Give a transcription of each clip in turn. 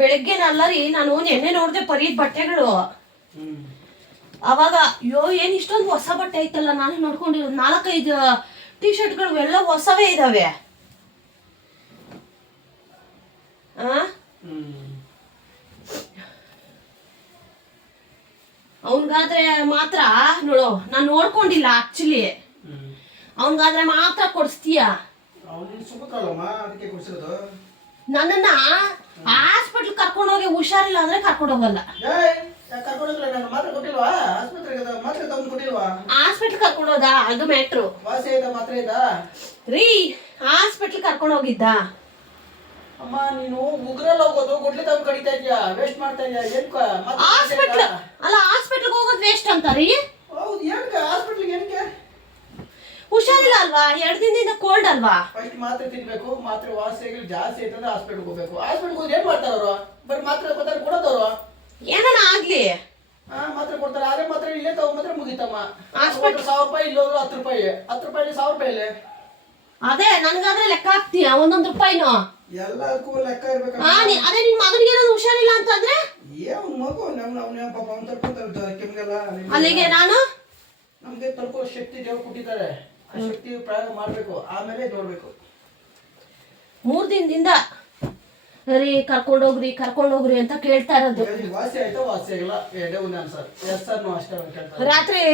ಬೆಳಗ್ಗೆನಲ್ಲ ರೀ, ನಾನು ನೆನ್ನೆ ನೋಡಿದೆ ಪರೀದ್ ಬಟ್ಟೆಗಳು. ಅವಾಗ ಅಯ್ಯೋ ಏನ್ ಇಷ್ಟೊಂದು ಹೊಸ ಬಟ್ಟೆ ಐತಲ್ಲ, ನಾನು ನೋಡ್ಕೊಂಡಿರೋದು 4-5 ಟೀ ಶರ್ಟ್ಗಳು ಎಲ್ಲ ಹೊಸವೇ ಇದಾವೆ. ಅವನ್ಗಾದ್ರೆ ಮಾತ್ರ ನೋಡು, ನಾನು ನೋಡ್ಕೊಂಡಿಲ್ಲ ಆಕ್ಚುಲಿ. ಅವನ್ಗಾದ್ರೆ ಮಾತ್ರ ಕೊಡಿಸ್ತೀಯ. ನನ್ನನ್ನ ಹಾಸ್ಪಿಟ್ಲ್ ಕರ್ಕೊಂಡೋಗಿ ಹುಷಾರಿಲ್ಲ ಅಂದ್ರೆ ಕರ್ಕೊಂಡೋಗಲ್ಲ. ಹಾಸ್ಪಿಟ್ಲ್ ಕರ್ಕೊಂಡೋದ ಅದು ಮ್ಯಾಟ್ರು ರೀ. ಹಾಸ್ಪಿಟ್ಲ್ ಕರ್ಕೊಂಡೋಗಿದ್ದ. ಅಮ್ಮ ನೀನು ಉಗ್ರಲ್ಲಿ ಹೋಗೋದು ಗುಡ್ಲಿ ತಂದು ಕಡಿತಾ ಇದ್ಯಾ, ವೇಸ್ಟ್ ಮಾಡ್ತಾ ಇದ್ಯಾ. ಹಾಸ್ಪಿಟ್ಲ್ ಅಲ್ಲ, ಹಾಸ್ಪಿಟ್ಲ್ಗೆ ಹೋಗೋದು ವೇಸ್ಟ್ ಅಂತ ರೀ. ಹೌದು, ಏನಕ್ಕೆ ಹಾಸ್ಪಿಟ್ಲಿಗೆ ಏನಕ್ಕೆ? ಹುಷಾರಿಲ್ಲ ಅಲ್ವಾ, 2 ದಿನದಿಂದ ಕೋಲ್ಡ್ ಅಲ್ವಾ. ಫಸ್ಟ್ ಮಾತ್ರೆ ತಿನ್ಬೇಕು, ಮಾತ್ರೆ ವಾಸಿ ಜಾಸ್ತಿ ಐತಂದ್ರೆ ಹಾಸ್ಪಿಟ್ಲ್ಗೆ ಹೋಗ್ಬೇಕು. ಹಾಸ್ಪಿಟ್ಲ್ಗೆ ಹೋಗಿ ಏನ್ ಮಾಡ್ತಾರವ್ರು? ಬರೀ ಮಾತ್ರೆ ಕೊಡ್ತಾರೆ, ಕೊಡೋದವ್ರು ಏನಾನ ಆಗ್ಲಿ ಮಾತ್ರೆ ಕೊಡ್ತಾರೆ. ಆದ್ರೆ ಮಾತ್ರ ಇಲ್ಲೇ ತಗೊಂಡ್ರೆ ಮುಗಿತಮ್ಮ. ಹಾಸ್ಪಿಟ್ಲ್ 1000 ರೂಪಾಯಿ, ಇಲ್ಲಿ ಹೋದ್ರು 10 ರೂಪಾಯಿ, 10 ರೂಪಾಯಿ 1000 ರೂಪಾಯಿ. ಅದೇ ನನ್ಗಾದ್ರೆ ಲೆಕ್ಕ ಹಾಕ್ತೀಯ 1 ರೂಪಾಯಿನೋ ಎಲ್ಲದಕ್ಕೂ ಲೆಕ್ಕ ಇರ್ಬೇಕು. ಅದೇ ನಿನ್ ಮಗನಿಗೆ ಏನಾದ್ರು ಹುಷಾರಿಲ್ಲ ಅಂತಂದ್ರೆ ಮಗು ನಮ್ಮ ಪಾಪ ಅವ್ನು ತಡ್ಕೊತಾರೆ ಕೆಮ್ಗೆಲ್ಲ. ಅಲ್ಲಿಗೆ ನಾನು ನಮ್ಗೆ ತಡ್ಕೋ ಶಕ್ತಿ ದೇವ್ರು ಕೊಟ್ಟಿದ್ದಾರೆ. ಆ ಶಕ್ತಿ ಪ್ರಯೋಗ ಮಾಡ್ಬೇಕು, ಆಮೇಲೆ ನೋಡ್ಬೇಕು. 3 ದಿನದಿಂದ ರೀ ಕರ್ಕೊಂಡೋಗ್ರಿ ಅಂತ ಕೇಳ್ತಾ ಇರೋದು. ವಾಸಿ ಆಯ್ತಾ ವಾಸಿ ಆಗಿಲ್ಲ ಎರಡೇ ಒಂದು ಆನ್ಸರ್, ಎಸ್ ಸರ್ ಅಷ್ಟೇ ಕೇಳ್ತಾರೆ. ರಾತ್ರಿ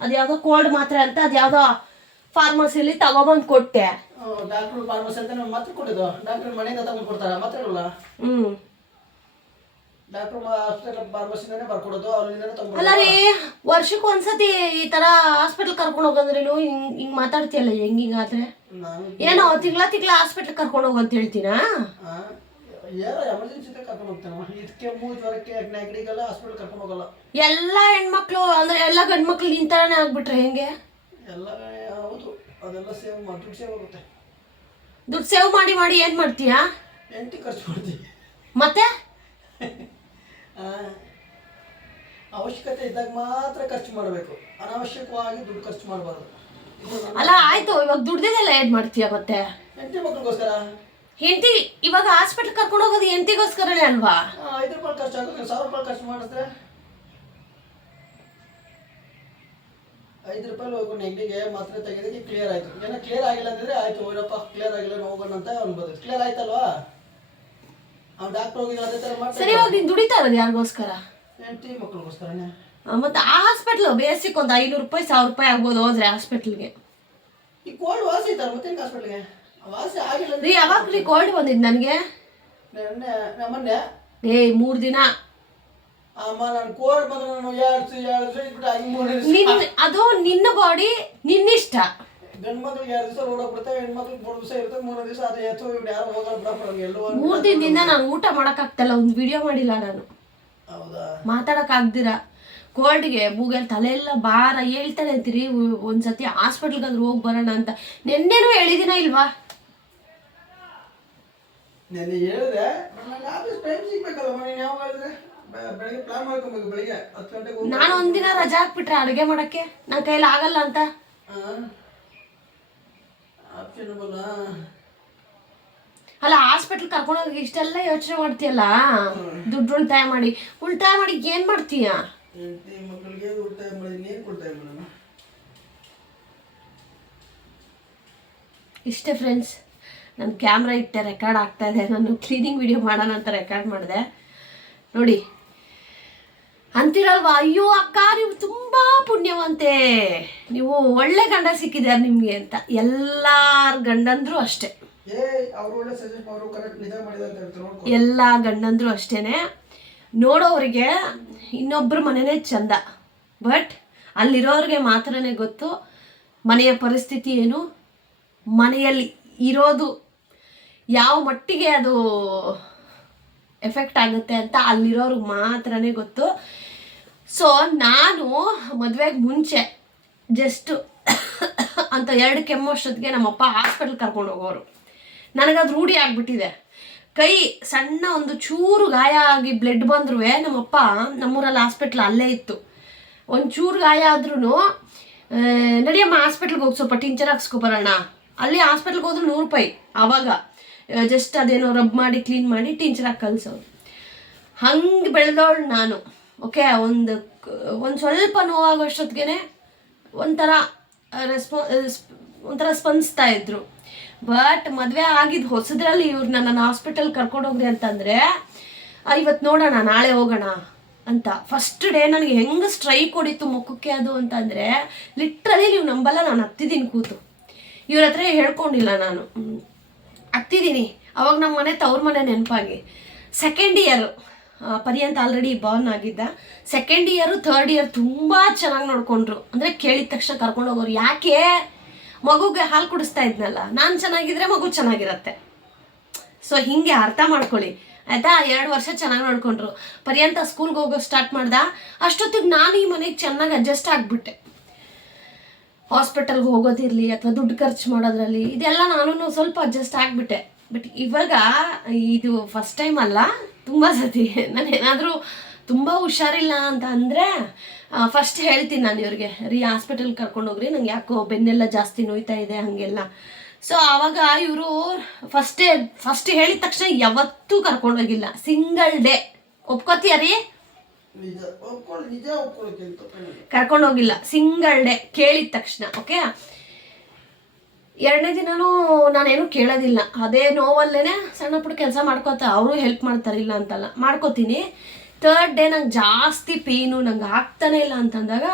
ಅದ್ಯಾವುದೋ ಕೋಲ್ಡ್ ಮಾತ್ರೆ ಅಂತ ಅದ್ಯಾವುದೋ ಫಾರ್ಮಸಿಲಿ ತಗೊಬಂದು ಕೊಟ್ಟೆ. ಡಾಕ್ಟರ್ ಫಾರ್ಮಸಿ ಅಂತ ನಾವು ಮಾತ್ರೆ ಕೊಟ್ಟಿದ್ದು. ಡಾಕ್ಟರ್ ಮನೆಯಿಂದ ತಗೊಂಡು ಕೊಡ್ತಾರ ಮಾತ್ರೆಗಳಲ್ಲ. ಡಾಕ್ಟರ್ ಹಾಸ್ಪಿಟಲ್ ಫಾರ್ಮಸಿನೇ ಬರ್ಕೊಡೋದು, ಅವ್ರಿಂದನೇ ತಗೊಂಡು. ಅಲ್ಲ ರೀ, ವರ್ಷಕ್ಕೆ ಒಂದ್ಸತಿ ಈ ತರ ಹಾಸ್ಪಿಟಲ್ ಕರ್ಕೊಂಡು ಹೋಗಂದ್ರೇನು ಹಿಂಗ್ ಮಾತಾಡ್ತೀಯಲ್ಲ, ಹೆಂಗಾದ್ರೆ ಏನೋ ತಿಂಗಳ ಹಾಸ್ಪಿಟಲ್ ಕರ್ಕೊಂಡು ಹೋಗಂತ ಹೇಳ್ತೀನಾ? ಏನೋ ಎಮರ್ಜೆನ್ಸಿ ಕರ್ಕೊಂಡು ಹೋಗ್ತಾನ. ಇದಕ್ಕೆ 3 ಜ್ವರಕ್ಕೆ ನೆಗಡಿಗೆಲ್ಲ ಹಾಸ್ಪಿಟಲ್ ಕರ್ಕೊಂಡು ಹೋಗಲ್ಲ. ಎಲ್ಲ ಹೆಣ್ಮಕ್ಳು ಅಂದ್ರೆ ಎಲ್ಲ ಗಂಡು ಮಕ್ಳು ನಿಂತಾನೆ ಆಗ್ಬಿಟ್ರೆ ಹೆಂಗೆ? ಎಲ್ಲ ಹೌದು, ಅದೆಲ್ಲ ದುಡ್ಡು ಸೇವ್ ಆಗುತ್ತೆ. ದುಡ್ಡು ಸೇವ್ ಮಾಡಿ ಏನ್ ಮಾಡ್ತೀಯಾ? ಎಂಟಿ ಖರ್ಚು ಮಾಡ್ತೀವಿ. ಮತ್ತೆ ಅವಶ್ಯಕತೆ ಇದ್ದಾಗ ಮಾತ್ರ ಖರ್ಚು ಮಾಡಬೇಕು, ಅನಾವಶ್ಯಕವಾಗಿ ದುಡ್ಡು ಖರ್ಚು ಮಾಡಬಾರ್ದು. ಅಲ್ಲ ಆಯ್ತು, ಇವಾಗ ದುಡ್ದಿದೆಲ್ಲ ಏನ್ ಮಾಡ್ತೀಯ ಮತ್ತೆ? ಹೆಂಡತಿ ಮಕ್ಕಳಿಗೋಸ್ಕರ. ಹೆಂಡತಿ ಇವಾಗ ಹಾಸ್ಪಿಟಲ್ ಕರ್ಕೊಂಡು ಹೋಗೋದು ಹೆಂಡತಿಗೋಸ್ಕರನೇ ಅಲ್ವಾ? 5 ರೂಪಾಯಿ ಖರ್ಚು ಆಗುತ್ತೆ, 1000 ರೂಪಾಯಿ ಖರ್ಚು ಮಾಡಿದ್ರೆ 5 ರೂಪಾಯಿ ಹೋಗೋ ನೆಗಡಿಗೆ ಮಾತ್ರೆ ತೆಗೆದಕ್ಕೆ ಕ್ಲಿಯರ್ ಆಯ್ತು. ಏನೋ ಕ್ಲಿಯರ್ ಆಗಿಲ್ಲ ಅಂದ್ರೆ ಆಯ್ತು ಹೋಗಪ್ಪ, ಕ್ಲಿಯರ್ ಆಗಿಲ್ಲ ಹೋಗೋಣ ಅಂತ ಅನ್ಬೋದು. ಕ್ಲಿಯರ್ ಆಯ್ತಲ್ವಾ? ಅವ್ನು ಡಾಕ್ಟರ್ ಹೋಗಿದ್ರೆ ಅದೇ ತರ ಮಾಡ್ತಾರೆ. ಸರಿ, ಇವಾಗ ನೀನ್ ದುಡಿತಾ ಇರೋದು ಯಾರಿಗೋಸ್ಕರ? ಹೆಂಡತಿ ಮಕ್ಕಳಿಗೋಸ್ಕರನೇ. ಮತ್ತೆ ಆ ಹಾಸ್ಪಿಟ್ಲ್ ಬೇಸಿಕ್ ಒಂದು 500 ರೂಪಾಯಿ 1000 ರೂಪಾಯಿ ಆಗ್ಬೋದು ಹೋದ್ರೆ ಹಾಸ್ಪಿಟ್ಲ್ಗೆ. ಈ ಕೋಲ್ಡ್ ವಾಸಿ ಐತಲ್ಲ, ಮತ್ತೆ ಹಾಸ್ಪಿಟ್ಲ್ಗೆ ವಾಸಿ ಆಗಿಲ್ಲ ರೀ. ಯಾವಾಗ ರೀ ಕೋಲ್ಡ್ ಬಂದಿದ್ದು ನನಗೆ? ಮೊನ್ನೆ 3 ದಿನ. ಅಮ್ಮ ನಾನು ಕೋಲ್ಡ್ ಬಂದ್ರೆ ನಾನು 2 ದಿವಸ ಅದು ನಿನ್ನ ಬಾಡಿ, ನಿನ್ನಿಷ್ಟ. ಗಂಡು ಮಕ್ಳಿಗೆ 2 ದಿವಸ ಓಡೋಗ್ಬಿಡ್ತೇವೆ, ಹೆಣ್ಮಕ್ಳಿಗೆ 3 ದಿವಸ ಇರ್ತದೆ, 3 ದಿವಸ ಅದು ಯಾರು ಹೋಗಲ್ಲ ಬಿಡಪ್ಪ. ಎಲ್ಲೋ 3 ದಿನದಿಂದ ನಾನು ಊಟ ಮಾಡಕ್ಕಾಗ್ತಲ್ಲ, ಒಂದು ವಿಡಿಯೋ ಮಾಡಿಲ್ಲ ನಾನು. ಹೌದಾ? ಮಾತಾಡಕ್ ಆಗ್ದಿರಾ ಕೋಲ್ಡ್ಗೆ ಮೂಗಲ್ ತಲೆ ಎಲ್ಲ ಭಾರ ಹೇಳ್ತಾನೆ ಅಂತೀರಿ. ಒಂದ್ಸತಿ ಹಾಸ್ಪಿಟ್ಲ್ಗಾದ್ರೂ ಹೋಗಿ ಬರೋಣ ಅಂತ ನೆನ್ನೆನೂ ಹೇಳಿದಿನ ಇಲ್ವಾ? ನೆನ್ನೆ ಹೇಳಿದೆ, ನನಗೆ ಆಫೀಸ್ ಟೈಮ್ ಸಿಗ್ಬೇಕಲ್ಲ. ನೀನು ಯಾವಾಗ ಹೇಳಿದ್ರೆ ಬೆಳಿಗ್ಗೆ ಪ್ಲಾನ್ ಮಾಡ್ಕೊಬೇಕು. ಬೆಳಿಗ್ಗೆ 10 ಗಂಟೆಗೆ ನಾನು ಒಂದಿನ ರಜಾ ಹಾಕ್ಬಿಟ್ರೆ ಅಡುಗೆ ಮಾಡಕ್ಕೆ ನನ್ನ ಕೈಯಲ್ಲಿ ಆಗಲ್ಲ ಅಂತ. ಅಲ್ಲ ಹಾಸ್ಪಿಟ್ಲ್ ಕರ್ಕೊಂಡೋಗಿ ಇಷ್ಟೆಲ್ಲ ಯೋಚನೆ ಮಾಡ್ತೀಯಲ್ಲ, ದುಡ್ಡು ಉಳಿತಾಯ ಮಾಡಿ ಏನ್ ಮಾಡ್ತೀಯ? ಮಕ್ಕಳಿಗೆ ಉಳಿತಾಯ ಮಾಡಿ ನೀರು ಕೊಡ್ತಾಯ ಮಾಡೋಣ. ಇಷ್ಟೇ ಫ್ರೆಂಡ್ಸ್, ನನ್ನ ಕ್ಯಾಮ್ರಾ ಇಟ್ಟೆ ರೆಕಾರ್ಡ್ ಆಗ್ತಾ ಇದೆ. ನಾನು ಕ್ಲೀನಿಂಗ್ ವಿಡಿಯೋ ಮಾಡೋಣ ಅಂತ ರೆಕಾರ್ಡ್ ಮಾಡಿದೆ. ನೋಡಿ ಅಂತಿರಲ್ವಾ, ಅಯ್ಯೋ ಅಕ್ಕ ನೀವು ತುಂಬಾ ಪುಣ್ಯವಂತೆ, ನೀವು ಒಳ್ಳೆ ಗಂಡ ಸಿಕ್ಕಿದ್ದಾರೆ ನಿಮ್ಗೆ ಅಂತ. ಎಲ್ಲಾರ ಗಂಡಂದ್ರು ಅಷ್ಟೇ, ಎಲ್ಲ ಗಂಡಂದ್ರು ಅಷ್ಟೇನೆ. ನೋಡೋರಿಗೆ ಇನ್ನೊಬ್ರ ಮನೆನೇ ಚಂದ, ಬಟ್ ಅಲ್ಲಿರೋರಿಗೆ ಮಾತ್ರನೇ ಗೊತ್ತು ಮನೆಯ ಪರಿಸ್ಥಿತಿ ಏನು, ಮನೆಯಲ್ಲಿ ಇರೋದು ಯಾವ ಮಟ್ಟಿಗೆ ಅದು ಎಫೆಕ್ಟ್ ಆಗುತ್ತೆ ಅಂತ ಅಲ್ಲಿರೋರ್ಗೆ ಮಾತ್ರನೇ ಗೊತ್ತು. ಸೊ ನಾನು ಮದುವೆಗೆ ಮುಂಚೆ ಜಸ್ಟ್ ಅಂತ 2 ಕೆಮ್ಮೋಷ್ಟೊತ್ತಿಗೆ ನಮ್ಮಪ್ಪ ಹಾಸ್ಪಿಟ್ಲ್ ಕರ್ಕೊಂಡು ಹೋಗೋರು. ನನಗದು ರೂಢಿ ಆಗಿಬಿಟ್ಟಿದೆ. ಕೈ ಸಣ್ಣ ಒಂದು ಚೂರು ಗಾಯ ಆಗಿ ಬ್ಲಡ್ ಬಂದ್ರೂ ನಮ್ಮಪ್ಪ, ನಮ್ಮೂರಲ್ಲಿ ಹಾಸ್ಪಿಟ್ಲ್ ಅಲ್ಲೇ ಇತ್ತು, ಒಂಚೂರು ಗಾಯ ಆದ್ರೂ ನಡಿಯಮ್ಮ ಹಾಸ್ಪಿಟ್ಲ್ಗೆ ಹೋಗಿ ಸ್ವಲ್ಪ ಟಿಂಚರ್ ಹಾಕ್ಸ್ಕೊಬರೋಣ. ಅಲ್ಲಿ ಹಾಸ್ಪಿಟ್ಲ್ಗೆ ಹೋದ್ರು 100 ರೂಪಾಯಿ. ಆವಾಗ ಜಸ್ಟ್ ಅದೇನೋ ರಬ್ ಮಾಡಿ ಕ್ಲೀನ್ ಮಾಡಿ ಟೀಚರಾಗಿ ಕಲಿಸೋರು. ಹಂಗೆ ಬೆಳೆದವಳು ನಾನು. ಓಕೆ, ಒಂದು ಸ್ವಲ್ಪ ನೋವಾಗೋಷ್ಟೊತ್ತಿಗೆ ಒಂಥರ ಸ್ಪಂದಿಸ್ತಾ ಇದ್ರು. ಬಟ್ ಮದುವೆ ಆಗಿದ್ದು ಹೊಸದ್ರಲ್ಲಿ ಇವ್ರು ನನ್ನನ್ನು ಹಾಸ್ಪಿಟಲ್ ಕರ್ಕೊಂಡೋಗ್ರಿ ಅಂತಂದರೆ ಇವತ್ತು ನೋಡೋಣ ನಾಳೆ ಹೋಗೋಣ ಅಂತ ಫಸ್ಟ್ ಡೇ ನನಗೆ ಹೆಂಗೆ ಸ್ಟ್ರೈಕ್ ಹೊಡಿತು ಮುಖಕ್ಕೆ ಅದು ಅಂತಂದರೆ, ಲಿಟ್ರಲಿ ನೀವು ನಂಬಲ್ಲ, ನಾನು ಹತ್ತಿದ್ದೀನಿ ಕೂತು. ಇವ್ರ ಹತ್ರ ಹೇಳ್ಕೊಂಡಿಲ್ಲ ನಾನು, ಹತ್ತಿದ್ದೀನಿ. ಅವಾಗ ನಮ್ಮ ಮನೆ ತವ್ರ ಮನೆ ನೆನಪಾಗಿ. ಸೆಕೆಂಡ್ ಇಯರು ಪರ್ಯಂತ ಆಲ್ರೆಡಿ ಬಾರ್ನ್ ಆಗಿದ್ದ. ಸೆಕೆಂಡ್ ಇಯರು ಥರ್ಡ್ ಇಯರ್ ತುಂಬ ಚೆನ್ನಾಗಿ ನೋಡ್ಕೊಂಡ್ರು. ಅಂದರೆ ಕೇಳಿದ ತಕ್ಷಣ ಕರ್ಕೊಂಡು ಹೋಗೋರು. ಯಾಕೆ? ಮಗುಗೆ ಹಾಲು ಕುಡಿಸ್ತಾ ಇದ್ನಲ್ಲ, ನಾನು ಚೆನ್ನಾಗಿದ್ರೆ ಮಗು ಚೆನ್ನಾಗಿರತ್ತೆ. ಸೊ ಹೀಗೆ ಅರ್ಥ ಮಾಡ್ಕೊಳ್ಳಿ ಆಯಿತಾ. 2 ವರ್ಷ ಚೆನ್ನಾಗಿ ನೋಡ್ಕೊಂಡ್ರು. ಪರ್ಯಂತ ಸ್ಕೂಲ್ಗೆ ಹೋಗೋ ಸ್ಟಾರ್ಟ್ ಮಾಡ್ದ. ಅಷ್ಟೊತ್ತಿಗೆ ನಾನು ಈ ಮನೆಗೆ ಚೆನ್ನಾಗಿ ಅಡ್ಜಸ್ಟ್ ಆಗಿಬಿಟ್ಟೆ. ಹಾಸ್ಪಿಟಲ್ಗೆ ಹೋಗೋದಿರಲಿ ಅಥವಾ ದುಡ್ಡು ಖರ್ಚು ಮಾಡೋದ್ರಲ್ಲಿ ಇದೆಲ್ಲ ನಾನು ಸ್ವಲ್ಪ ಅಡ್ಜಸ್ಟ್ ಆಗಿಬಿಟ್ಟೆ. ಬಟ್ ಇವಾಗ ಇದು ಫಸ್ಟ್ ಟೈಮ್ ಅಲ್ಲ, ತುಂಬ ಸತಿ ನಾನೇನಾದರೂ ತುಂಬ ಹುಷಾರಿಲ್ಲ ಅಂತ ಅಂದರೆ ಫಸ್ಟ್ ಹೇಳ್ತೀನಿ ನಾನು ಇವ್ರಿಗೆ, ಹಾಸ್ಪಿಟಲ್ಗೆ ಕರ್ಕೊಂಡೋಗ್ರಿ, ನಂಗೆ ಯಾಕೋ ಬೆನ್ನೆಲ್ಲ ಜಾಸ್ತಿ ನೋಯ್ತಾ ಇದೆ ಹಾಗೆಲ್ಲ. ಸೊ ಆವಾಗ ಇವರು ಫಸ್ಟ್ ಹೇಳಿದ ತಕ್ಷಣ ಯಾವತ್ತೂ ಕರ್ಕೊಂಡೋಗಿಲ್ಲ. ಸಿಂಗಲ್ ಡೇ ಒಪ್ಕೋತೀಯ ರೀ? ಕರ್ಕೊಂಡೋಗಿಲ್ಲ ಸಿಂಗಲ್ ಡೇ ಕೇಳಿದ ತಕ್ಷಣ. ಓಕೆ, 2ನೇ ದಿನನೂ ನಾನೇನು ಕೇಳೋದಿಲ್ಲ. ಅದೇ ನೋವಲ್ಲೇ ಸಣ್ಣ ಪುಟ್ಟ ಕೆಲಸ ಮಾಡ್ಕೋತ, ಅವರು ಹೆಲ್ಪ್ ಮಾಡ್ತಾರಿಲ್ಲ ಅಂತಲ್ಲ, ಮಾಡ್ಕೋತೀನಿ. 3rd ಡೇ ನಂಗೆ ಜಾಸ್ತಿ ಪೇಯ್ನು, ನಂಗೆ ಆಗ್ತಾನೆ ಇಲ್ಲ ಅಂತಂದಾಗ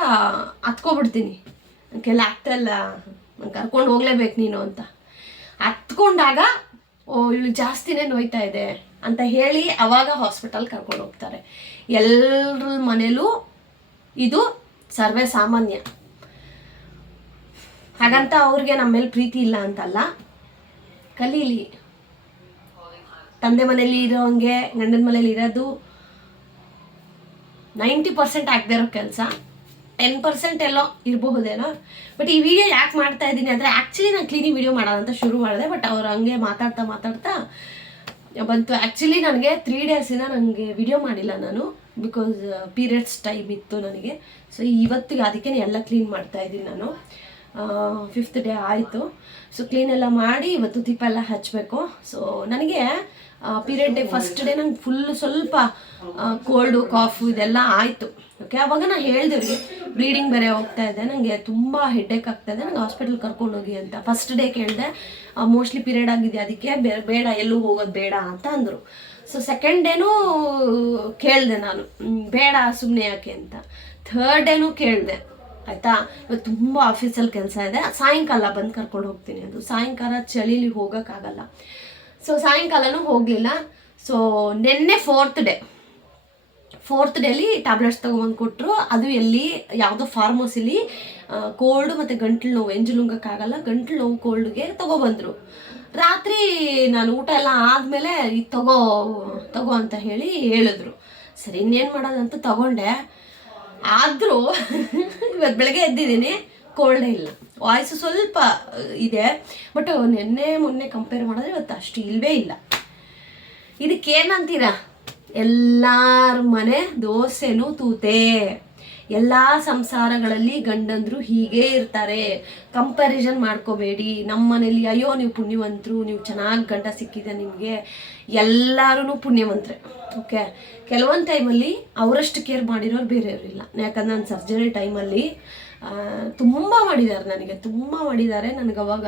ಹತ್ಕೊಬಿಡ್ತೀನಿ. ನನಗೆಲ್ಲ ಆಗ್ತಾಯಿಲ್ಲ, ನಂಗೆ ಕರ್ಕೊಂಡು ಹೋಗ್ಲೇಬೇಕು ನೀನು ಅಂತ. ಹತ್ಕೊಂಡಾಗ ಇವಳು ಜಾಸ್ತಿನೇ ನೋಯ್ತಾ ಇದೆ ಅಂತ ಹೇಳಿ ಅವಾಗ ಹಾಸ್ಪಿಟಲ್ ಕರ್ಕೊಂಡು ಹೋಗ್ತಾರೆ. ಎಲ್ಲರ ಮನೇಲೂ ಇದು ಸರ್ವೇ ಸಾಮಾನ್ಯ. ಹಾಗಂತ ಅವ್ರಿಗೆ ನಮ್ಮ ಮೇಲೆ ಪ್ರೀತಿ ಇಲ್ಲ ಅಂತಲ್ಲ, ಕಲೀಲಿ. ತಂದೆ ಮನೇಲಿ ಇರೋ ಹಂಗೆ ಗಂಡನ ಮನೇಲಿ ಇರೋದು 90% ಆಗದೆ ಇರೋ ಕೆಲಸ, 10% ಎಲ್ಲೋ ಇರಬಹುದೇನೋ. ಬಟ್ ಈ ವಿಡಿಯೋ ಯಾಕೆ ಮಾಡ್ತಾ ಇದ್ದೀನಿ ಅಂದರೆ, ಆ್ಯಕ್ಚುಲಿ ನಾನು ಕ್ಲೀನಿಂಗ್ ವಿಡಿಯೋ ಮಾಡೋದಂತ ಶುರು ಮಾಡಿದೆ. ಬಟ್ ಅವ್ರು ಹಂಗೆ ಮಾತಾಡ್ತಾ ಬಂತು. ಆ್ಯಕ್ಚುಲಿ ನನಗೆ 3 ಡೇಸಿಂದ ನನಗೆ ವಿಡಿಯೋ ಮಾಡಿಲ್ಲ ನಾನು, ಬಿಕಾಸ್ ಪೀರಿಯಡ್ಸ್ ಟೈಮ್ ಇತ್ತು ನನಗೆ. ಸೊ ಇವತ್ತಿಗೆ ಅದಕ್ಕೆ ಎಲ್ಲ ಕ್ಲೀನ್ ಮಾಡ್ತಾಯಿದ್ದೀನಿ ನಾನು. 5th ಡೇ ಆಯಿತು. ಸೊ ಕ್ಲೀನೆಲ್ಲ ಮಾಡಿ ಇವತ್ತು ದೀಪ ಎಲ್ಲ ಹಚ್ಚಬೇಕು. ಸೊ ನನಗೆ ಪೀರಿಯಡ್ ಡೇ ಫಸ್ಟ್ ಡೇ ನಂಗೆ ಸ್ವಲ್ಪ ಕೋಲ್ಡು ಕಾಫು ಇದೆಲ್ಲ ಆಯಿತು. ಓಕೆ, ಅವಾಗ ನಾನು ಹೇಳಿದೆವ್ರಿಗೆ ಬ್ಲೀಡಿಂಗ್ ಬೇರೆ ಹೋಗ್ತಾ ಇದೆ, ನನಗೆ ತುಂಬ ಹೆಡ್ಡೇಕ್ ಆಗ್ತಾಯಿದೆ, ನನಗೆ ಹಾಸ್ಪಿಟಲ್ ಕರ್ಕೊಂಡೋಗಿ ಅಂತ. ಫಸ್ಟ್ ಡೇ ಕೇಳಿದೆ, ಮೋಸ್ಟ್ಲಿ ಪೀರಿಯಡ್ ಆಗಿದೆ ಅದಕ್ಕೆ ಬೇಡ ಎಲ್ಲೂ ಹೋಗೋದು ಬೇಡ ಅಂತ ಅಂದರು. ಸೊ ಸೆಕೆಂಡ್ ಡೇನೂ ಕೇಳಿದೆ ನಾನು, ಬೇಡ ಸುಮ್ಮನೆ ಯಾಕೆ ಅಂತ. 3rd ಡೇನೂ ಕೇಳಿದೆ ಆಯಿತಾ. ಇವತ್ತು ತುಂಬ ಆಫೀಸಲ್ಲಿ ಕೆಲಸ ಇದೆ, ಸಾಯಂಕಾಲ ಬಂದು ಕರ್ಕೊಂಡು ಹೋಗ್ತೀನಿ. ಅದು ಸಾಯಂಕಾಲ ಚಳಿಲಿ ಹೋಗೋಕ್ಕಾಗಲ್ಲ. ಸೊ ಸಾಯಂಕಾಲನೂ ಹೋಗಲಿಲ್ಲ. ಸೊ ನಿನ್ನೆ 4th ಡೇಲಿ ಟ್ಯಾಬ್ಲೆಟ್ಸ್ ತೊಗೊಂಬಂದು ಕೊಟ್ಟರು. ಅದು ಎಲ್ಲಿ ಯಾವುದೋ ಫಾರ್ಮಸಿಲಿ ಕೋಲ್ಡು ಮತ್ತು ಗಂಟ್ಲು ನೋವು, ಎಂಜಲು ನುಂಗೋಕ್ಕಾಗಲ್ಲ, ಗಂಟ್ಲು ನೋವು ಕೋಲ್ಡ್ಗೆ ತೊಗೊಬಂದರು. ರಾತ್ರಿ ನಾನು ಊಟ ಎಲ್ಲ ಆದಮೇಲೆ ಇದು ತಗೋ ಅಂತ ಹೇಳಿದ್ರು. ಸರಿ ಇನ್ನೇನು ಮಾಡೋದಂತ ತಗೊಂಡೆ. ಆದರೂ ಇವತ್ತು ಬೆಳಗ್ಗೆ ಎದ್ದಿದ್ದೀನಿ, ಕೋಲ್ಡೇ ಇಲ್ಲ. ವಾಯ್ಸು ಸ್ವಲ್ಪ ಇದೆ, ಬಟ್ ಮೊನ್ನೆ ಕಂಪೇರ್ ಮಾಡಿದ್ರೆ ಇವತ್ತು ಅಷ್ಟು ಇಲ್ಲವೇ ಇಲ್ಲ. ಇದಕ್ಕೇನಂತೀರ? ಎಲ್ಲರ ಮನೆ ದೋಸೆನೂ ತೂತೆ. ಎಲ್ಲ ಸಂಸಾರಗಳಲ್ಲಿ ಗಂಡಂದ್ರು ಹೀಗೇ ಇರ್ತಾರೆ. ಕಂಪ್ಯಾರಿಸನ್ ಮಾಡ್ಕೋಬೇಡಿ. ನಮ್ಮ ಮನೇಲಿ ಅಯ್ಯೋ ನೀವು ಪುಣ್ಯವಂತರು, ನೀವು ಚೆನ್ನಾಗಿ ಗಂಡ ಸಿಕ್ಕಿದೆ ನಿಮಗೆ, ಎಲ್ಲರೂ ಪುಣ್ಯವಂತರೆ. ಓಕೆ, ಕೆಲವೊಂದು ಟೈಮಲ್ಲಿ ಅವರಷ್ಟು ಕೇರ್ ಮಾಡಿರೋರು ಬೇರೆಯವರಿಲ್ಲ. ಯಾಕಂದ್ರೆ ನಾನು ಸರ್ಜರಿ ಟೈಮಲ್ಲಿ ತುಂಬ ಮಾಡಿದ್ದಾರೆ, ನನಗೆ ಅವಾಗ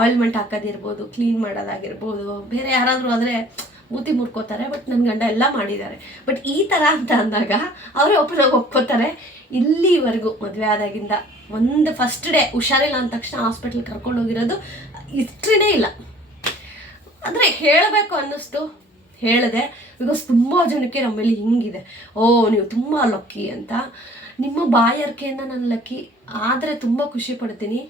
ಆಯಿಲ್ಮೆಂಟ್ ಹಾಕೋದಿರ್ಬೋದು, ಕ್ಲೀನ್ ಮಾಡೋದಾಗಿರ್ಬೋದು. ಬೇರೆ ಯಾರಾದರೂ ಆದರೆ ಮೂತಿ ಮುರ್ಕೋತಾರೆ, ಬಟ್ ನನ್ನ ಗಂಡ ಎಲ್ಲ ಮಾಡಿದ್ದಾರೆ. ಬಟ್ ಈ ಥರ ಅಂತ ಅಂದಾಗ ಅವರೇ ಒಪ್ಕೋತಾರೆ. ಇಲ್ಲಿವರೆಗೂ ಮದುವೆ ಆದಾಗಿಂದ ಒಂದು ಫಸ್ಟ್ ಡೇ ಹುಷಾರಿಲ್ಲ ಅಂದ ತಕ್ಷಣ ಹಾಸ್ಪಿಟ್ಲ್ ಕರ್ಕೊಂಡು ಹೋಗಿರೋದು ಹಿಸ್ಟ್ರಿನೇ ಇಲ್ಲ. ಅಂದರೆ ಹೇಳಬೇಕು ಅನ್ನಿಸ್ತು, ಹೇಳಿದೆ. ಬಿಕಾಸ್ ತುಂಬ ಜನಕ್ಕೆ ನಮ್ಮಲ್ಲಿ ಹಿಂಗಿದೆ, ನೀವು ತುಂಬ ಲಕ್ಕಿ ಅಂತ. ನಿಮ್ಮ ಬಾಯರ್ಕೆಯಿಂದ ನಾನು ಲಕ್ಕಿ, ಆದರೆ ತುಂಬ ಖುಷಿ ಪಡ್ತೀನಿ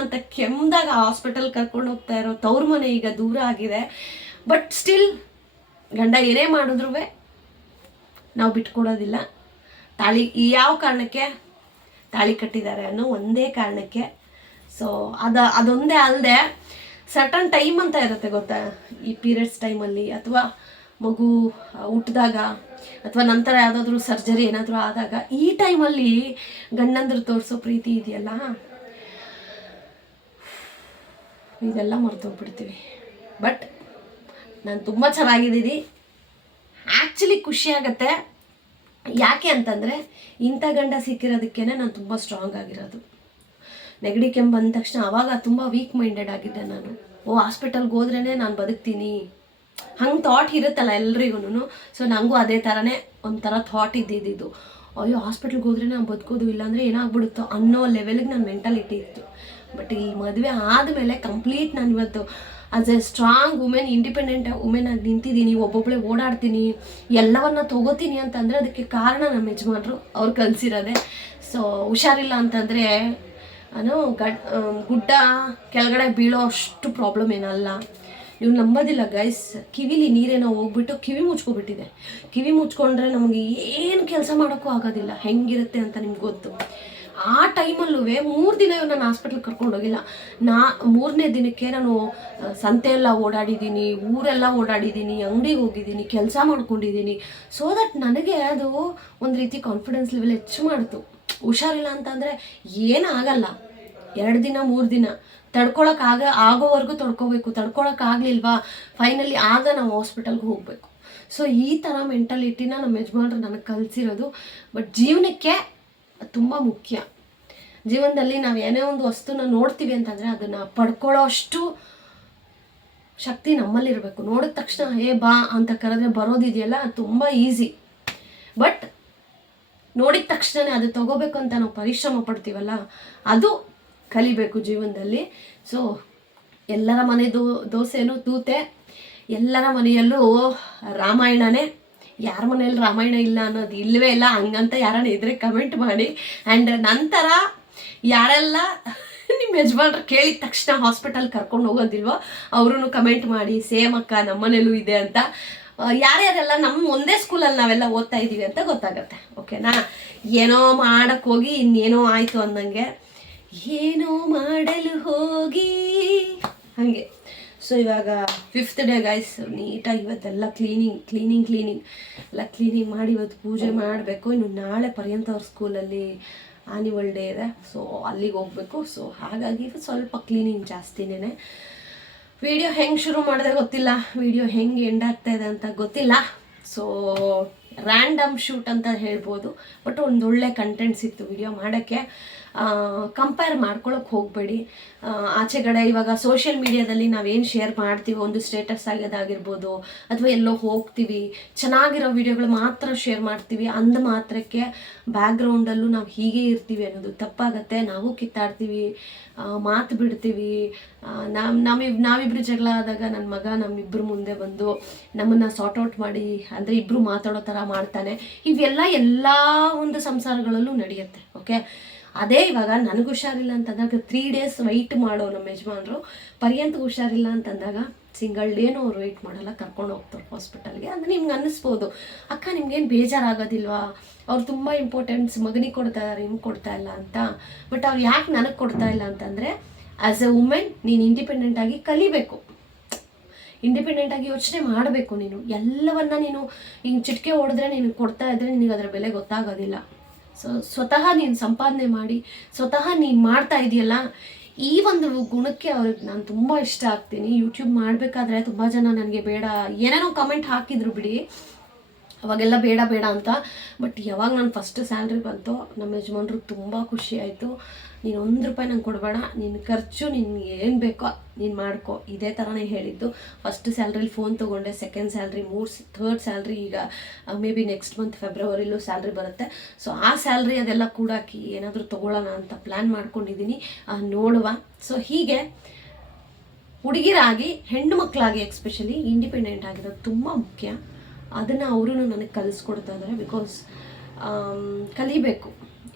ಅಂತ ಕೆಮ್ದಾಗ ಹಾಸ್ಪಿಟಲ್ ಕರ್ಕೊಂಡು ಹೋಗ್ತಾ ಇರೋ ತವ್ರ ಮನೆ ಈಗ ದೂರ ಆಗಿದೆ. ಬಟ್ ಸ್ಟಿಲ್ ಗಂಡ ಏನೇ ಮಾಡಿದ್ರೂ ನಾವು ಬಿಟ್ಕೊಡೋದಿಲ್ಲ. ಯಾವ ಕಾರಣಕ್ಕೆ ತಾಳಿ ಕಟ್ಟಿದ್ದಾರೆ ಅನ್ನೋ ಒಂದೇ ಕಾರಣಕ್ಕೆ. ಸೊ ಅದೊಂದೇ ಅಲ್ಲದೆ ಸರ್ಟನ್ ಟೈಮ್ ಅಂತ ಇರುತ್ತೆ ಗೊತ್ತಾ, ಈ ಪೀರಿಯಡ್ಸ್ ಟೈಮಲ್ಲಿ ಅಥವಾ ಮಗು ಹುಟ್ಟಿದಾಗ ಅಥವಾ ನಂತರ ಯಾವುದಾದ್ರೂ ಸರ್ಜರಿ ಏನಾದರೂ ಆದಾಗ ಈ ಟೈಮಲ್ಲಿ ಗಂಡಂದ್ರು ತೋರಿಸೋ ಪ್ರೀತಿ ಇದೆಯಲ್ಲ, ಇದೆಲ್ಲ ಮರ್ತೋಗ್ಬಿಡ್ತೀವಿ. ಬಟ್ ನಾನು ತುಂಬ ಚೆನ್ನಾಗಿದ್ದೀನಿ. ಆ್ಯಕ್ಚುಲಿ ಖುಷಿ ಆಗುತ್ತೆ. ಯಾಕೆ ಅಂತಂದರೆ ಇಂಥ ಗಂಡ ಸಿಕ್ಕಿರೋದಕ್ಕೇ ನಾನು ತುಂಬ ಸ್ಟ್ರಾಂಗ್ ಆಗಿರೋದು. ನೆಗಡಿ ಕೆಮ್ಮು ಬಂದ ತಕ್ಷಣ ಆವಾಗ ತುಂಬ ವೀಕ್ ಮೈಂಡೆಡ್ ಆಗಿದ್ದೆ ನಾನು. ಹಾಸ್ಪಿಟಲ್ಗೆ ಹೋದ್ರೇ ನಾನು ಬದುಕ್ತೀನಿ ಹಂಗೆ ಥಾಟ್ ಇರುತ್ತಲ್ಲ ಎಲ್ರಿಗೂ. ಸೊ ನನಗೂ ಅದೇ ಥರನೇ ಒಂಥರ ಥಾಟ್ ಇದ್ದಿದ್ದು. ಅಯ್ಯೋ ಹಾಸ್ಪಿಟ್ಲ್ಗೆ ಹೋದ್ರೆ ನಾನು ಬದುಕೋದು, ಇಲ್ಲಾಂದರೆ ಏನಾಗ್ಬಿಡುತ್ತೋ ಅನ್ನೋ ಲೆವೆಲ್ಗೆ ನನ್ನ ಮೆಂಟಾಲಿಟಿ ಇತ್ತು. ಬಟ್ ಈ ಮದುವೆ ಆದಮೇಲೆ ಕಂಪ್ಲೀಟ್ ನಾನು ಇವತ್ತು as A strong women, independent women ಆಗಿ ನಿಂತಿದ್ದೀನಿ. ಒಬ್ಬೊಬ್ಬಳೇ ಓಡಾಡ್ತೀನಿ, ಎಲ್ಲವನ್ನ ತೊಗೋತೀನಿ ಅಂತಂದರೆ ಅದಕ್ಕೆ ಕಾರಣ ನಮ್ಮ ಯಜಮಾನ್ರು, ಅವ್ರು ಕಲಿಸಿರೋದೆ. ಸೊ ಹುಷಾರಿಲ್ಲ ಅಂತಂದರೆ ನಾನು ಗುಡ್ಡ ಕೆಳಗಡೆ ಬೀಳೋ ಅಷ್ಟು ಪ್ರಾಬ್ಲಮ್ ಏನಲ್ಲ. ನೀವು ನಂಬೋದಿಲ್ಲ ಗೈಸ್, ಕಿವಿಲಿ ನೀರೇನೋ ಹೋಗ್ಬಿಟ್ಟು ಕಿವಿ ಮುಚ್ಕೊಬಿಟ್ಟಿದೆ. ಕಿವಿ ಮುಚ್ಕೊಂಡ್ರೆ ನಮಗೆ ಏನು ಕೆಲಸ ಮಾಡೋಕ್ಕೂ ಆಗೋದಿಲ್ಲ, ಹೆಂಗಿರುತ್ತೆ ಅಂತ ನಿಮ್ಗೆ ಗೊತ್ತು. ಆ ಟೈಮಲ್ಲೂ 3 ದಿನ ನಾನು ಹಾಸ್ಪಿಟ್ಲಿಗೆ ಕರ್ಕೊಂಡೋಗಿಲ್ಲ. 3ನೇ ದಿನಕ್ಕೆ ನಾನು ಸಂತೆಯೆಲ್ಲ ಓಡಾಡಿದ್ದೀನಿ, ಊರೆಲ್ಲ ಓಡಾಡಿದ್ದೀನಿ, ಅಂಗಡಿಗೆ ಹೋಗಿದ್ದೀನಿ, ಕೆಲಸ ಮಾಡ್ಕೊಂಡಿದ್ದೀನಿ. ಸೊ ದಟ್ ನನಗೆ ಅದು ಒಂದು ರೀತಿ ಕಾನ್ಫಿಡೆನ್ಸ್ ಲೆವೆಲ್ ಹೆಚ್ಚು ಮಾಡ್ತು. ಹುಷಾರಿಲ್ಲ ಅಂತಂದರೆ ಏನಾಗಲ್ಲ, 2 ದಿನ 3 ದಿನ ಆಗೋವರೆಗೂ ತಡ್ಕೋಬೇಕು. ತಡ್ಕೊಳಕ್ಕಾಗಲಿಲ್ವಾ ಫೈನಲಿ ಆಗ ನಾವು ಹಾಸ್ಪಿಟಲ್ಗೆ ಹೋಗಬೇಕು. ಸೊ ಈ ಥರ ಮೆಂಟಾಲಿಟಿನ ನಮ್ಮ ಯಜಮಾನ್ರು ನನಗೆ ಕಲಿಸಿರೋದು. ಬಟ್ ಜೀವನಕ್ಕೆ ತುಂಬ ಮುಖ್ಯ. ಜೀವನದಲ್ಲಿ ನಾವು ಏನೇ ಒಂದು ವಸ್ತುನ ನೋಡ್ತೀವಿ ಅಂತಂದರೆ ಅದನ್ನು ಪಡ್ಕೊಳ್ಳೋ ಅಷ್ಟು ಶಕ್ತಿ ನಮ್ಮಲ್ಲಿರಬೇಕು. ನೋಡಿದ ತಕ್ಷಣ ಬಾ ಅಂತ ಕರೆದ್ರೆ ಬರೋದಿದೆಯಲ್ಲ, ಅದು ತುಂಬ ಈಸಿ. ಬಟ್ ನೋಡಿದ ತಕ್ಷಣ ಅದು ತಗೋಬೇಕು ಅಂತ ನಾವು ಪರಿಶ್ರಮ ಪಡ್ತೀವಲ್ಲ, ಅದು ಕಲಿಬೇಕು ಜೀವನದಲ್ಲಿ. ಸೊ ಎಲ್ಲರ ಮನೆ ದೋಸೆನೂ ತೂತೆ, ಎಲ್ಲರ ಮನೆಯಲ್ಲೂ ರಾಮಾಯಣನೇ. ಯಾರ ಮನೆಯಲ್ಲಿ ರಾಮಾಯಣ ಇಲ್ಲ ಅನ್ನೋದು ಇಲ್ಲವೇ ಇಲ್ಲ. ಹಂಗಂತ ಯಾರನ್ನ ಇದ್ರೆ ಕಮೆಂಟ್ ಮಾಡಿ. ಆ್ಯಂಡ್ ನಂತರ ಯಾರೆಲ್ಲ ನಿಮ್ಮ ಯಜಮಾನ್ರು ಕೇಳಿದ ತಕ್ಷಣ ಹಾಸ್ಪಿಟಲ್ ಕರ್ಕೊಂಡು ಹೋಗೋದಿಲ್ವೋ ಅವರು ಕಮೆಂಟ್ ಮಾಡಿ, ಸೇಮ್ ಅಕ್ಕ ನಮ್ಮನೇಲೂ ಇದೆ ಅಂತ. ಯಾರ್ಯಾರೆಲ್ಲ ನಮ್ಮ ಒಂದೇ ಸ್ಕೂಲಲ್ಲಿ ನಾವೆಲ್ಲ ಓದ್ತಾ ಇದ್ದೀವಿ ಅಂತ ಗೊತ್ತಾಗತ್ತೆ. ಓಕೆನಾ? ಏನೋ ಮಾಡೋಕ್ಕೆ ಹೋಗಿ ಇನ್ನೇನೋ ಆಯಿತು ಅಂದಂಗೆ, ಏನೋ ಮಾಡಲು ಹೋಗಿ ಹಾಗೆ. ಸೊ ಇವಾಗ 5th ಡೇ ಗೈಸ್. ನೀಟಾಗಿ ಇವತ್ತೆಲ್ಲ ಕ್ಲೀನಿಂಗ್ ಎಲ್ಲ ಕ್ಲೀನಿಂಗ್ ಮಾಡಿ ಇವತ್ತು ಪೂಜೆ ಮಾಡಬೇಕು. ಇನ್ನು ನಾಳೆ ಪರ್ಯಂತ ಅವ್ರ ಸ್ಕೂಲಲ್ಲಿ ಆ್ಯನಿವಲ್ ಡೇ ಇದೆ. ಸೊ ಅಲ್ಲಿಗೆ ಹೋಗಬೇಕು. ಸೊ ಹಾಗಾಗಿ ಸ್ವಲ್ಪ ಕ್ಲೀನಿಂಗ್ ಜಾಸ್ತಿನೇ. ವಿಡಿಯೋ ಹೆಂಗೆ ಶುರು ಮಾಡಿದೆ ಗೊತ್ತಿಲ್ಲ, ವಿಡಿಯೋ ಹೆಂಗೆ ಎಂಡ್ ಆಗ್ತಾಯಿದೆ ಅಂತ ಗೊತ್ತಿಲ್ಲ. ಸೊ ರ್ಯಾಂಡಮ್ ಶೂಟ್ ಅಂತ ಹೇಳ್ಬೋದು. ಬಟ್ ಒಂದೊಳ್ಳೆ ಕಂಟೆಂಟ್ ಸಿಕ್ತು ವಿಡಿಯೋ ಮಾಡೋಕ್ಕೆ. ಕಂಪೇರ್ ಮಾಡ್ಕೊಳ್ಳೋಕೆ ಹೋಗಬೇಡಿ. ಆಚೆಗಡೆ ಇವಾಗ ಸೋಷಿಯಲ್ ಮೀಡಿಯಾದಲ್ಲಿ ನಾವೇನು ಶೇರ್ ಮಾಡ್ತೀವಿ, ಒಂದು ಸ್ಟೇಟಸ್ ಆಗೋದಾಗಿರ್ಬೋದು, ಅಥವಾ ಎಲ್ಲೋ ಹೋಗ್ತೀವಿ, ಚೆನ್ನಾಗಿರೋ ವಿಡಿಯೋಗಳು ಮಾತ್ರ ಶೇರ್ ಮಾಡ್ತೀವಿ. ಅಂದ ಮಾತ್ರಕ್ಕೆ ಬ್ಯಾಕ್ಗ್ರೌಂಡಲ್ಲೂ ನಾವು ಹೀಗೆ ಇರ್ತೀವಿ ಅನ್ನೋದು ತಪ್ಪಾಗತ್ತೆ. ನಾವು ಕಿತ್ತಾಡ್ತೀವಿ, ಮಾತು ಬಿಡ್ತೀವಿ. ನಾವಿಬ್ಬರು ಜಗಳ ಆದಾಗ ನನ್ನ ಮಗ ನಮ್ಮಿಬ್ಬರು ಮುಂದೆ ಬಂದು ನಮ್ಮನ್ನು ಸಾರ್ಟ್ ಔಟ್ ಮಾಡಿ, ಅಂದರೆ ಇಬ್ಬರು ಮಾತಾಡೋ ಥರ ಮಾಡ್ತಾನೆ. ಇವೆಲ್ಲ ಎಲ್ಲ ಒಂದು ಸಂಸಾರಗಳಲ್ಲೂ ನಡೆಯುತ್ತೆ. ಓಕೆ, ಅದೇ ಇವಾಗ ನನಗೆ ಹುಷಾರಿಲ್ಲ ಅಂತಂದಾಗ 3 ಡೇಸ್ ವೆಯ್ಟ್ ಮಾಡೋ ನಮ್ಮ ಯಜಮಾನ್ರು, ಪರ್ಯಂತ ಹುಷಾರಿಲ್ಲ ಅಂತಂದಾಗ ಸಿಂಗಲ್ ಡೇನೂ ಅವ್ರು ವೆಯ್ಟ್ ಮಾಡಲ್ಲ, ಕರ್ಕೊಂಡು ಹೋಗ್ತಾರೆ ಹಾಸ್ಪಿಟಲ್ಗೆ. ಅಂದರೆ ನಿಮ್ಗೆ ಅನ್ನಿಸ್ಬೋದು, ಅಕ್ಕ ನಿಮ್ಗೇನು ಬೇಜಾರಾಗೋದಿಲ್ವಾ, ಅವ್ರು ತುಂಬ ಇಂಪಾರ್ಟೆನ್ಸ್ ಮಗನಿಗೆ ಕೊಡ್ತಾ ಇದ್ದಾರೆ, ನಿಮ್ಗೆ ಕೊಡ್ತಾ ಇಲ್ಲ ಅಂತ. ಬಟ್ ಅವ್ರು ಯಾಕೆ ನನಗೆ ಕೊಡ್ತಾ ಇಲ್ಲ ಅಂತಂದರೆ, ಆ್ಯಸ್ ಎ ವುಮೆನ್ ನೀನು ಇಂಡಿಪೆಂಡೆಂಟಾಗಿ ಕಲಿಬೇಕು, ಇಂಡಿಪೆಂಡೆಂಟಾಗಿ ಯೋಚನೆ ಮಾಡಬೇಕು. ನೀನು ಎಲ್ಲವನ್ನ ನೀನು ಹಿಂಗೆ ಚಿಟಿಕೆ ಹೊಡೆದ್ರೆ ನೀನು ಕೊಡ್ತಾ ಇದ್ದರೆ ನಿನಗೆ ಅದರ ಬೆಲೆ ಗೊತ್ತಾಗೋದಿಲ್ಲ. ಸೊ ಸ್ವತಃ ನೀನು ಸಂಪಾದನೆ ಮಾಡಿ ಸ್ವತಃ ನೀನು ಮಾಡ್ತಾ ಇದೆಯಲ್ಲ, ಈ ಒಂದು ಗುಣಕ್ಕೆ ಅವ್ರಿಗೆ ನಾನು ತುಂಬ ಇಷ್ಟ ಆಗ್ತೀನಿ. ಯೂಟ್ಯೂಬ್ ಮಾಡಬೇಕಾದ್ರೆ ತುಂಬ ಜನ ನನಗೆ ಬೇಡ ಏನೇನೋ ಕಮೆಂಟ್ ಹಾಕಿದ್ರು ಬಿಡಿ, ಅವಾಗೆಲ್ಲ ಬೇಡ ಅಂತ. ಬಟ್ ಯಾವಾಗ ನಾನು ಫಸ್ಟ್ ಸ್ಯಾಲ್ರಿ ಬಂತು ನಮ್ಮ ಯಜಮಾನ್ರಿಗೆ ತುಂಬ ಖುಷಿ ಆಯಿತು. ನೀನು 1 ರೂಪಾಯಿ ನಂಗೆ ಕೊಡಬೇಡ, ನಿನ್ನ ಖರ್ಚು ನಿನ್ಗೆ ಏನು ಬೇಕೋ ನೀನು ಮಾಡ್ಕೊ, ಇದೇ ಥರನೇ ಹೇಳಿದ್ದು. ಫಸ್ಟ್ ಸ್ಯಾಲ್ರಿಲಿ ಫೋನ್ ತೊಗೊಂಡೆ, ಸೆಕೆಂಡ್ ಸ್ಯಾಲ್ರಿ, ಥರ್ಡ್ ಸ್ಯಾಲ್ರಿ ಈಗ ಮೇ ಬಿ ನೆಕ್ಸ್ಟ್ ಮಂತ್ ಫೆಬ್ರವರಿಲೂ ಸ್ಯಾಲ್ರಿ ಬರುತ್ತೆ. ಸೊ ಆ ಸ್ಯಾಲ್ರಿ ಅದೆಲ್ಲ ಕೂಡಾಕಿ ಏನಾದರೂ ತೊಗೊಳ್ಳೋಣ ಅಂತ ಪ್ಲ್ಯಾನ್ ಮಾಡ್ಕೊಂಡಿದ್ದೀನಿ, ನೋಡುವ. ಸೊ ಹೀಗೆ ಹುಡುಗಿರಾಗಿ ಹೆಣ್ಣು ಮಕ್ಕಳಾಗಿ ಎಕ್ಸ್ಪೆಷಲಿ ಇಂಡಿಪೆಂಡೆಂಟ್ ಆಗಿರೋದು ತುಂಬ ಮುಖ್ಯ. ಅದನ್ನು ಅವರು ನನಗೆ ಕಲಿಸ್ಕೊಡ್ತಾ ಇದ್ದಾರೆ. ಬಿಕಾಸ್ ಕಲಿಬೇಕು,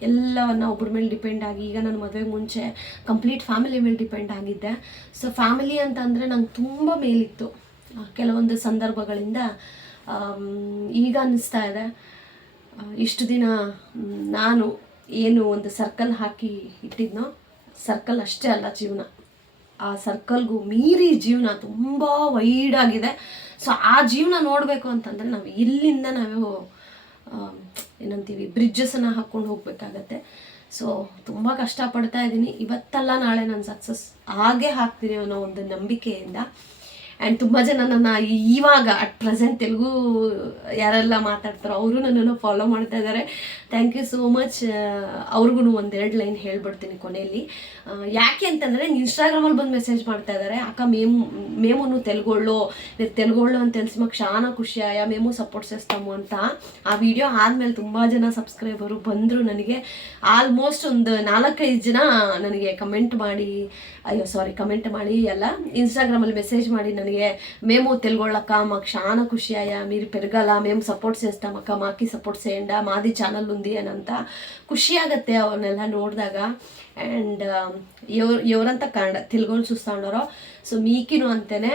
ಎಲ್ಲವನ್ನ ಒಬ್ಬರ ಮೇಲೆ ಡಿಪೆಂಡ್ ಆಗಿ. ಈಗ ನನ್ನ ಮದುವೆಗೆ ಮುಂಚೆ ಕಂಪ್ಲೀಟ್ ಫ್ಯಾಮಿಲಿ ಮೇಲೆ ಡಿಪೆಂಡ್ ಆಗಿದ್ದೆ. ಸೊ ಫ್ಯಾಮಿಲಿ ಅಂತಂದರೆ ನಂಗೆ ತುಂಬ ಮೇಲಿತ್ತು ಕೆಲವೊಂದು ಸಂದರ್ಭಗಳಿಂದ. ಈಗ ಅನ್ನಿಸ್ತಾ ಇದೆ, ಇಷ್ಟು ದಿನ ನಾನು ಏನು ಒಂದು ಸರ್ಕಲ್ ಹಾಕಿ ಇಟ್ಟಿದ್ನೋ, ಸರ್ಕಲ್ ಅಷ್ಟೇ ಅಲ್ಲ ಜೀವನ, ಆ ಸರ್ಕಲ್ಗೂ ಮೀರಿ ಜೀವನ ತುಂಬ ವೈಡಾಗಿದೆ. ಸೊ ಆ ಜೀವನ ನೋಡಬೇಕು ಅಂತಂದರೆ ನಾವು ಇಲ್ಲಿಂದ ನಾವು ಏನಂತೀವಿ ಬ್ರಿಡ್ಜಸನ್ನು ಹಾಕ್ಕೊಂಡು ಹೋಗಬೇಕಾಗತ್ತೆ. ಸೊ ತುಂಬ ಕಷ್ಟಪಡ್ತಾ ಇದ್ದೀನಿ. ಇವತ್ತಲ್ಲ ನಾಳೆ ನಾನು ಸಕ್ಸಸ್ ಆಗೇ ಹಾಕ್ತೀನಿ ಅನ್ನೋ ಒಂದು ನಂಬಿಕೆಯಿಂದ. ಆ್ಯಂಡ್ ತುಂಬ ಜನ ನನ್ನ ಇವಾಗ ಅಟ್ ಪ್ರೆಸೆಂಟ್ ತೆಲುಗು ಯಾರೆಲ್ಲ ಮಾತಾಡ್ತಾರೋ ಅವರು ನನ್ನನ್ನು ಫಾಲೋ ಮಾಡ್ತಾ ಇದ್ದಾರೆ. Thank you so much. ಅವ್ರಿಗೂ ಒಂದೆರಡು ಲೈನ್ ಹೇಳ್ಬಿಡ್ತೀನಿ ಕೊನೆಯಲ್ಲಿ. ಯಾಕೆ ಅಂತಂದರೆ ಇನ್ಸ್ಟಾಗ್ರಾಮಲ್ಲಿ ಬಂದು ಮೆಸೇಜ್ ಮಾಡ್ತಾ ಇದ್ದಾರೆ, ಅಕ್ಕ మేము తెలుగోళ్ళు మీరు తెలుగోళ్ళు అని తెలిసి మాకు చాలా ಖುಷಿ ಆಯ, మేము ಸಪೋರ್ಟ್ చేస్తాము ಅಂತ. ಆ ವಿಡಿಯೋ ಆದಮೇಲೆ ತುಂಬ ಜನ ಸಬ್ಸ್ಕ್ರೈಬರು ಬಂದರು ನನಗೆ. ಆಲ್ಮೋಸ್ಟ್ ಒಂದು 4-5 ಜನ ನನಗೆ ಕಮೆಂಟ್ ಮಾಡಿ ಎಲ್ಲ ఇన్స్టాగ్రామಲ್ಲಿ ಮೆసేజ్ ಮಾಡಿ ನನಗೆ, మేము తెలుగోళ్ళక్క మాకు చాలా ఖుషి ఆయ, మీరు పెరగాల, మేము సపోర్ట్ చేస్తాం అక్క, మాకి సపోర్ట్ చేయండి, మాది ಚಾನಲ್ ఉంది అని ಅಂತ. ಖುಷಿ ಆಗುತ್ತೆ ಅವನ್ನೆಲ್ಲ ನೋಡಿದಾಗ. ಆ್ಯಂಡ್ ఎవరంతా కన్నడ తెలుగోళ్ళు చూస్తూ ఉన్నారో సో మీకిను అంతేనే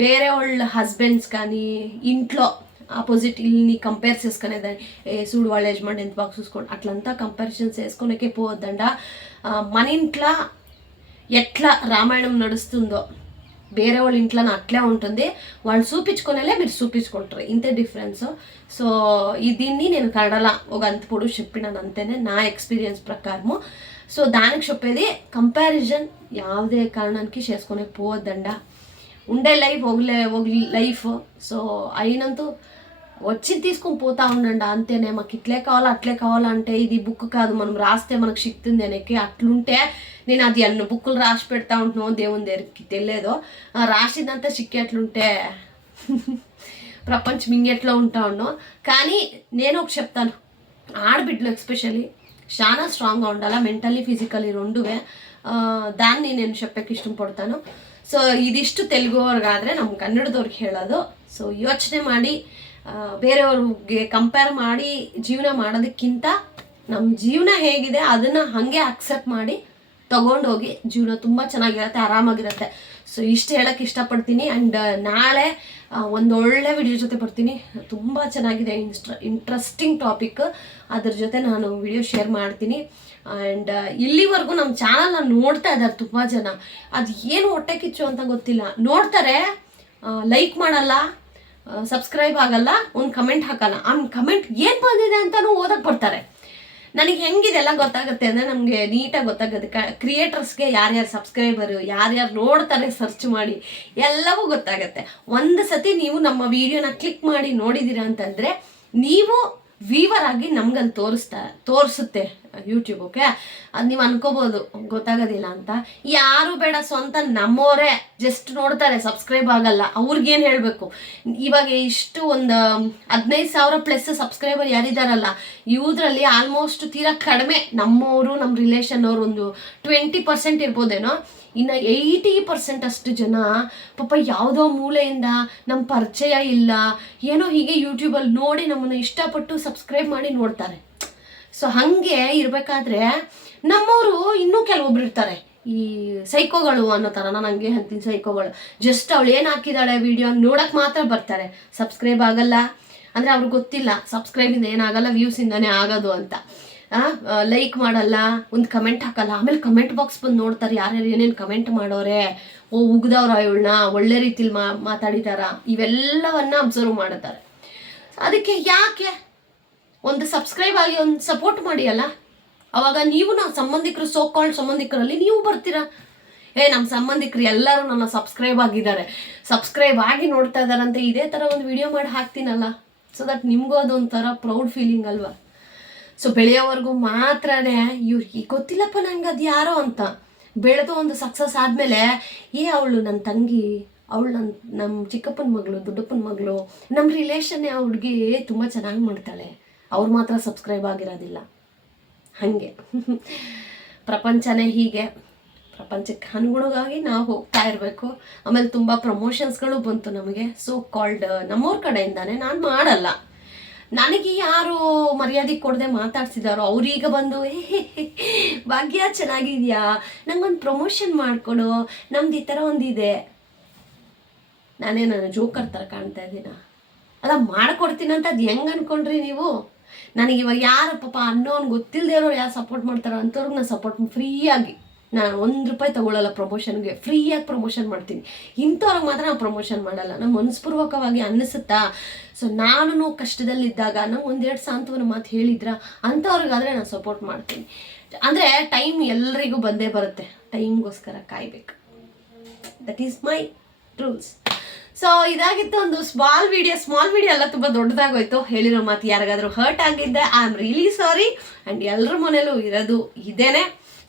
వేరే వాళ్ళ హస్బెండ్స్ కానీ ఇంట్లో ఆపోజిట్ ఇల్ని కంపేర్ చేసుకునేదాన్ని, చూడు వాళ్ళ యజమాని ఎంత బాగా చూసుకోండి అట్లంతా కంపారిజన్స్ వేసుకొనికే పోవద్దండ. మన ఇంట్లో ఎట్లా రామాయణం నడుస్తుందో ಬೇರೆ వాళ్ళ ఇంట్లో అట్లే ఉంటుంది, వాళ్ళు చూపించుకునేలే మీరు చూపించుకుంటారు, ఇంతే డిఫరెన్స్. సో దీన్ని నేను కన్నడలో ఒక అంత పొడుగు చెప్పినాను అంతేనే నా ఎక్స్పీరియన్స్ ప్రకారము. సో దానికి చెప్పేది కంపారిజన్ ಯಾವುದೇ కారణానికి చేసుకునే పోవద్దండ. ఉండే లైఫ్ ఒక లైఫ్. సో అయినంత వచ్చి తీసుకొని పోతా ఉండండి అంతేనే. మాకు ఇట్లే కావాలా అట్లే కావాలంటే ఇది బుక్ కాదు, మనం రాస్తే మనకు శక్తుంది అనేకి అట్లుంటే నేను అది అన్ని బుక్కులు రాసి పెడతా ఉంటున్నావు దేవుని దగ్గరికి తెలియదో, రాసిందంతా చిక్కేట్లుంటే ప్రపంచం ఇంకెట్లా ఉంటా ఉన్నావు. కానీ నేను ఒక చెప్తాను, ఆడబిడ్డలు ఎస్పెషల్లీ చాలా స్ట్రాంగ్గా ఉండాలా, మెంటಲಿ ಫಿಸಿಕಲಿ రెంಡುವೆ. దాన్ని నేను చెప్పಕ್ಕೆ ಇಷ್ಟಪಡ್ತಾను. ಸೊ ಇದಿಷ್ಟು ತೆಲುಗುವರ್ಗಾದರೆ ನಮ್ಮ ಕನ್ನಡದವ್ರಿಗೆ ಹೇಳೋದು. ಸೊ ಯೋಚನೆ ಮಾಡಿ ಬೇರೆಯವ್ರಿಗೆ ಕಂಪೇರ್ ಮಾಡಿ ಜೀವನ ಮಾಡೋದಕ್ಕಿಂತ ನಮ್ಮ ಜೀವನ ಹೇಗಿದೆ ಅದನ್ನು ಹಾಗೆ ಅಕ್ಸೆಪ್ಟ್ ಮಾಡಿ ತಗೊಂಡೋಗಿ ಜೀವನ ತುಂಬ ಚೆನ್ನಾಗಿರುತ್ತೆ, ಆರಾಮಾಗಿರುತ್ತೆ. ಸೊ ಇಷ್ಟು ಹೇಳೋಕ್ಕೆ ಇಷ್ಟಪಡ್ತೀನಿ. ಆ್ಯಂಡ್ ನಾಳೆ ಒಂದೊಳ್ಳೆ ವಿಡಿಯೋ ಜೊತೆ ಬರ್ತೀನಿ. ತುಂಬ ಚೆನ್ನಾಗಿದೆ, ಇಂಟ್ರೆಸ್ಟಿಂಗ್ ಟಾಪಿಕ್. ಅದ್ರ ಜೊತೆ ನಾನು ವಿಡಿಯೋ ಶೇರ್ ಮಾಡ್ತೀನಿ. ಆ್ಯಂಡ್ ಇಲ್ಲಿವರೆಗೂ ನಮ್ಮ ಚಾನಲ್ನ ನೋಡ್ತಾ ಇದ್ದಾರೆ ತುಂಬ ಜನ. ಅದು ಏನು ಹೊಟ್ಟೆ ಕಿಚ್ಚು ಅಂತ ಗೊತ್ತಿಲ್ಲ, ನೋಡ್ತಾರೆ, ಲೈಕ್ ಮಾಡಲ್ಲ, ಸಬ್ಸ್ಕ್ರೈಬ್ ಆಗಲ್ಲ, ಒಂದು ಕಮೆಂಟ್ ಹಾಕಲ್ಲ. ಆ ಕಮೆಂಟ್ ಏನು ಬಂದಿದೆ ಅಂತಲೂ ಓದಕ್ಕೆ ಬರ್ತಾರೆ. ನನಗೆ ಹೆಂಗಿದೆಲ್ಲ ಗೊತ್ತಾಗುತ್ತೆ ಅಂದರೆ ನಮಗೆ ನೀಟಾಗಿ ಗೊತ್ತಾಗುತ್ತೆ. ಕ್ರಿಯೇಟರ್ಸ್ಗೆ ಯಾರ್ಯಾರು ಸಬ್ಸ್ಕ್ರೈಬರು, ಯಾರ್ಯಾರು ನೋಡ್ತಾರೆ ಸರ್ಚ್ ಮಾಡಿ ಎಲ್ಲವೂ ಗೊತ್ತಾಗುತ್ತೆ. ಒಂದು ಸತಿ ನೀವು ನಮ್ಮ ವಿಡಿಯೋನ ಕ್ಲಿಕ್ ಮಾಡಿ ನೋಡಿದ್ದೀರಾ ಅಂತಂದರೆ ನೀವು ವೀವರ್ ಆಗಿ ನಮ್ಗಲ್ಲಿ ತೋರಿಸುತ್ತೆ ಯೂಟ್ಯೂಬ್. ಓಕೆ, ಅದು ನೀವು ಅನ್ಕೋಬೋದು ಗೊತ್ತಾಗೋದಿಲ್ಲ ಅಂತ. ಯಾರು ಬೇಡ, ಸ್ವಂತ ನಮ್ಮವರೇ ಜಸ್ಟ್ ನೋಡ್ತಾರೆ, ಸಬ್ಸ್ಕ್ರೈಬ್ ಆಗಲ್ಲ. ಅವ್ರಿಗೇನು ಹೇಳಬೇಕು? ಇವಾಗ ಇಷ್ಟು ಒಂದು 15,000+ ಸಬ್ಸ್ಕ್ರೈಬರ್ ಯಾರಿದ್ದಾರಲ್ಲ, ಇವುದ್ರಲ್ಲಿ ಆಲ್ಮೋಸ್ಟ್ ತೀರಾ ಕಡಿಮೆ ನಮ್ಮವರು, ನಮ್ಮ ರಿಲೇಷನ್ ಅವರು ಒಂದು 20% ಇರ್ಬೋದೇನೋ. ಇನ್ನು 80% ಅಷ್ಟು ಜನ ಪಾಪ ಯಾವುದೋ ಮೂಲೆಯಿಂದ ನಮ್ಮ ಪರಿಚಯ ಇಲ್ಲ, ಏನೋ ಹೀಗೆ ಯೂಟ್ಯೂಬಲ್ಲಿ ನೋಡಿ ನಮ್ಮನ್ನು ಇಷ್ಟಪಟ್ಟು ಸಬ್ಸ್ಕ್ರೈಬ್ ಮಾಡಿ ನೋಡ್ತಾರೆ. ಸೊ ಹಾಗೆ ಇರಬೇಕಾದ್ರೆ ನಮ್ಮವರು ಇನ್ನೂ ಕೆಲವೊಬ್ರು ಇರ್ತಾರೆ, ಈ ಸೈಕೋಗಳು ಅನ್ನೋ ಥರ. ನಾನು ಹಂಗೆ ಅಂತೀನಿ, ಸೈಕೋಗಳು. ಜಸ್ಟ್ ಅವಳು ಏನು ಹಾಕಿದ್ದಾಳೆ ವಿಡಿಯೋ ನೋಡೋಕೆ ಮಾತ್ರ ಬರ್ತಾರೆ, ಸಬ್ಸ್ಕ್ರೈಬ್ ಆಗಲ್ಲ. ಅಂದರೆ ಅವ್ರಿಗೆ ಗೊತ್ತಿಲ್ಲ ಸಬ್ಸ್ಕ್ರೈಬಿಂದ ಏನಾಗಲ್ಲ, ವ್ಯೂಸಿಂದನೇ ಆಗೋದು ಅಂತ. ಲೈಕ್ ಮಾಡಲ್ಲ, ಒಂದು ಕಮೆಂಟ್ ಹಾಕಲ್ಲ. ಆಮೇಲೆ ಕಮೆಂಟ್ ಬಾಕ್ಸ್ ಬಂದು ನೋಡ್ತಾರೆ ಯಾರ್ಯಾರು ಏನೇನು ಕಮೆಂಟ್ ಮಾಡೋರೆ, ಉಗ್ದವ್ರ ಇವಳನ್ನ ಒಳ್ಳೆ ರೀತಿಲಿ ಮಾತಾಡಿದಾರ, ಇವೆಲ್ಲವನ್ನ ಅಬ್ಸರ್ವ್ ಮಾಡುತ್ತಾರೆ. ಅದಕ್ಕೆ ಯಾಕೆ ಒಂದು ಸಬ್ಸ್ಕ್ರೈಬ್ ಆಗಿ ಒಂದು ಸಪೋರ್ಟ್ ಮಾಡಿ ಅಲ್ಲ. ಅವಾಗ ನೀವು ನಾವು ಸಂಬಂಧಿಕರು, ಸೋಕಾಲ್ಡ್ ಸಂಬಂಧಿಕರಲ್ಲಿ ನೀವು ಬರ್ತೀರಾ, ನಮ್ಮ ಸಂಬಂಧಿಕರು ಎಲ್ಲರೂ ನನ್ನ ಸಬ್ಸ್ಕ್ರೈಬ್ ಆಗಿದ್ದಾರೆ, ಸಬ್ಸ್ಕ್ರೈಬ್ ಆಗಿ ನೋಡ್ತಾ ಇದ್ದಾರಂತೆ, ಇದೇ ಥರ ಒಂದು ವಿಡಿಯೋ ಮಾಡಿ ಹಾಕ್ತೀನಲ್ಲ. ಸೊ ದಟ್ ನಿಮಗೂ ಅದೊಂಥರ ಪ್ರೌಡ್ ಫೀಲಿಂಗ್ ಅಲ್ವಾ. ಸೊ ಬೆಳೆಯೋವರೆಗೂ ಮಾತ್ರನೇ ಇವ್ರಿಗೆ ಗೊತ್ತಿಲ್ಲಪ್ಪ ನಂಗೆ ಅದು ಯಾರೋ ಅಂತ. ಬೆಳೆದು ಒಂದು ಸಕ್ಸಸ್ ಆದಮೇಲೆ ಅವಳು ನನ್ನ ತಂಗಿ, ಅವಳು ನಮ್ಮ ಚಿಕ್ಕಪ್ಪನ ಮಗಳು, ದೊಡ್ಡಪ್ಪನ ಮಗಳು, ನಮ್ಮ ರಿಲೇಷನ್ನೇ ಆ ಹುಡುಗಿ ತುಂಬ ಚೆನ್ನಾಗಿ ಮಾಡ್ತಾಳೆ, ಅವ್ರು ಮಾತ್ರ ಸಬ್ಸ್ಕ್ರೈಬ್ ಆಗಿರೋದಿಲ್ಲ. ಹಾಗೆ ಪ್ರಪಂಚನೇ ಹೀಗೆ, ಪ್ರಪಂಚಕ್ಕೆ ಅನುಗುಣವಾಗಿ ನಾವು ಹೋಗ್ತಾ ಇರಬೇಕು. ಆಮೇಲೆ ತುಂಬ ಪ್ರಮೋಷನ್ಸ್ಗಳು ಬಂತು ನಮಗೆ, ಸೋ ಕಾಲ್ಡ್ ನಮ್ಮವ್ರ ಕಡೆಯಿಂದಾನೆ. ನಾನು ಮಾಡಲ್ಲ, ನನಗೆ ಯಾರು ಮರ್ಯಾದೆ ಕೊಡದೆ ಮಾತಾಡ್ಸಿದಾರೋ ಅವ್ರೀಗ ಬಂದು ಭಾಗ್ಯ ಚೆನ್ನಾಗಿದೆಯಾ, ನಂಗೊಂದು ಪ್ರಮೋಷನ್ ಮಾಡಿಕೊಡು, ನಮ್ದು ಈ ಥರ ಒಂದಿದೆ. ನಾನು ಜೋಕರ್ ಥರ ಕಾಣ್ತಾ ಇದ್ದೀನ ಅಲ್ಲ, ಮಾಡಿಕೊಡ್ತೀನಂತ ಅದು ಹೆಂಗೆ ಅಂದ್ಕೊಂಡ್ರಿ ನೀವು? ನನಗೆ ಇವಾಗ ಯಾರು ಪಾಪ ಅನ್ನೋನ್ ಗೊತ್ತಿಲ್ಲದೆ ಇರೋರು ಯಾರು ಸಪೋರ್ಟ್ ಮಾಡ್ತಾರೋ ಅಂಥವ್ರಿಗೆ ನಾನು ಸಪೋರ್ಟ್ ಫ್ರೀಯಾಗಿ, ನಾನು ₹1 ತೊಗೊಳ್ಳಲ್ಲ ಪ್ರಮೋಷನ್ಗೆ, ಫ್ರೀಯಾಗಿ ಪ್ರಮೋಷನ್ ಮಾಡ್ತೀನಿ. ಇಂಥವ್ರಿಗೆ ಮಾತ್ರ ನಾನು ಪ್ರಮೋಷನ್ ಮಾಡಲ್ಲ, ನಾನು ಮನಸ್ಪೂರ್ವಕವಾಗಿ ಅನ್ನಿಸುತ್ತಾ. ಸೊ ನಾನು ಕಷ್ಟದಲ್ಲಿದ್ದಾಗ ನಂಗೆ ಒಂದೆರಡು ಸಾಂತ್ವನ ಮಾತು ಹೇಳಿದ್ರ ಅಂಥವ್ರಿಗಾದರೆ ನಾನು ಸಪೋರ್ಟ್ ಮಾಡ್ತೀನಿ. ಅಂದರೆ ಟೈಮ್ ಎಲ್ರಿಗೂ ಬಂದೇ ಬರುತ್ತೆ, ಟೈಮ್ಗೋಸ್ಕರ ಕಾಯ್ಬೇಕು. That is my rules. So ಇದಾಗಿತ್ತು ಒಂದು ಸ್ಮಾಲ್ ವಿಡಿಯೋ ಎಲ್ಲ ತುಂಬ ದೊಡ್ಡದಾಗೋಯ್ತು. ಹೇಳಿರೋ ಮಾತು ಯಾರಿಗಾದ್ರೂ ಹರ್ಟ್ ಆಗಿದ್ದೆ I am really sorry. And ಎಲ್ಲರ ಮನೇಲೂ ಇರೋದು ಇದೇನೆ.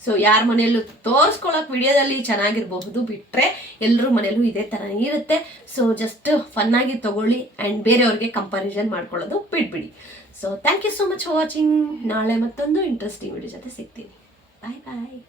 ಸೊ ಯಾರ ಮನೆಯಲ್ಲೂ ತೋರಿಸ್ಕೊಳಕ್ ವಿಡಿಯೋದಲ್ಲಿ ಚೆನ್ನಾಗಿರಬಹುದು ಬಿಟ್ಟರೆ ಎಲ್ಲರ ಮನೆಯಲ್ಲೂ ಇದೇ ಥರ ಇರುತ್ತೆ. ಸೊ ಜಸ್ಟ್ ಫನ್ನಾಗಿ ತಗೊಳ್ಳಿ ಆ್ಯಂಡ್ ಬೇರೆಯವ್ರಿಗೆ ಕಂಪ್ಯಾರಿಸನ್ ಮಾಡ್ಕೊಳ್ಳೋದು ಬಿಟ್ಬಿಡಿ. So thank you so much for watching. ನಾಳೆ ಮತ್ತೊಂದು ಇಂಟ್ರೆಸ್ಟಿಂಗ್ ವಿಡಿಯೋ ಜೊತೆ ಸಿಗ್ತೀನಿ. ಬಾಯ್ ಬಾಯ್.